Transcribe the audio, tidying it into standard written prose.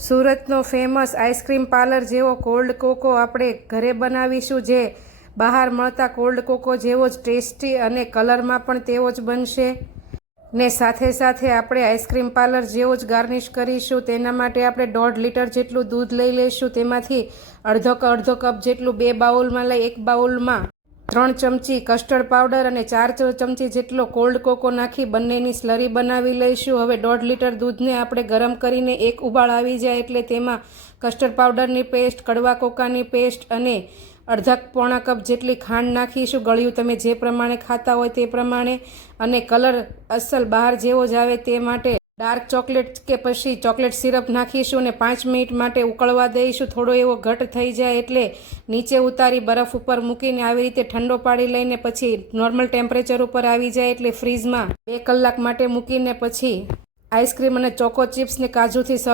સુરતનો famous ice cream parlour જેવો cold cocoa આપણે ઘરે બનાવીશું, જે બહાર મળતા કોલ્ડ કોકો જેવો જ ટેસ્ટી અને કલરમાં પણ તેવો જ બનશે ને સાથે સાથે આપણે આઈસ્ક્રીમ પાર્લર જેવો જ ગાર્નિશ કરીશું। તેના માટે આપણે 1.5 લીટર જેટલું દૂધ લઈ લઈશું। તેમાંથી અડધો કપ જેટલું 2 બાઉલમાં લઈ 1 બાઉલમાં 3 ચમચી કસ્ટર્ડ પાવડર અને 4 ચમચી જેટલો કોલ્ડ કોકો નાખી બંનેની સ્લરી બનાવી લઈશું। હવે 1.5 લીટર દૂધને આપણે ગરમ કરીને એક ઉબાળ આવી જાય એટલે તેમાં કસ્ટર્ડ પાવડરની પેસ્ટ, કડવા કોકાની પેસ્ટ અને પોણા કપ જેટલી ખાંડ નાખીશું। ગળ્યું તમે જે પ્રમાણે ખાતા હોય તે પ્રમાણે, અને કલર અસલ બહાર જેવો જ આવે તે માટે ડાર્ક ચોકલેટ કે પછી ચોકલેટ સિરપ નાખીશું અને 5 મિનિટ માટે ઉકળવા દઈશું। થોડો એવો ઘટ થઈ જાય એટલે નીચે ઉતારી બરફ ઉપર મૂકીને આવી રીતે ઠંડો પાડી લઈને પછી નોર્મલ ટેમ્પરેચર ઉપર આવી જાય એટલે ફ્રીઝમાં 2 કલાક માટે મૂકીને પછી આઈસ્ક્રીમ અને ચોકો ચિપ્સ ને કાજુથી સર્વ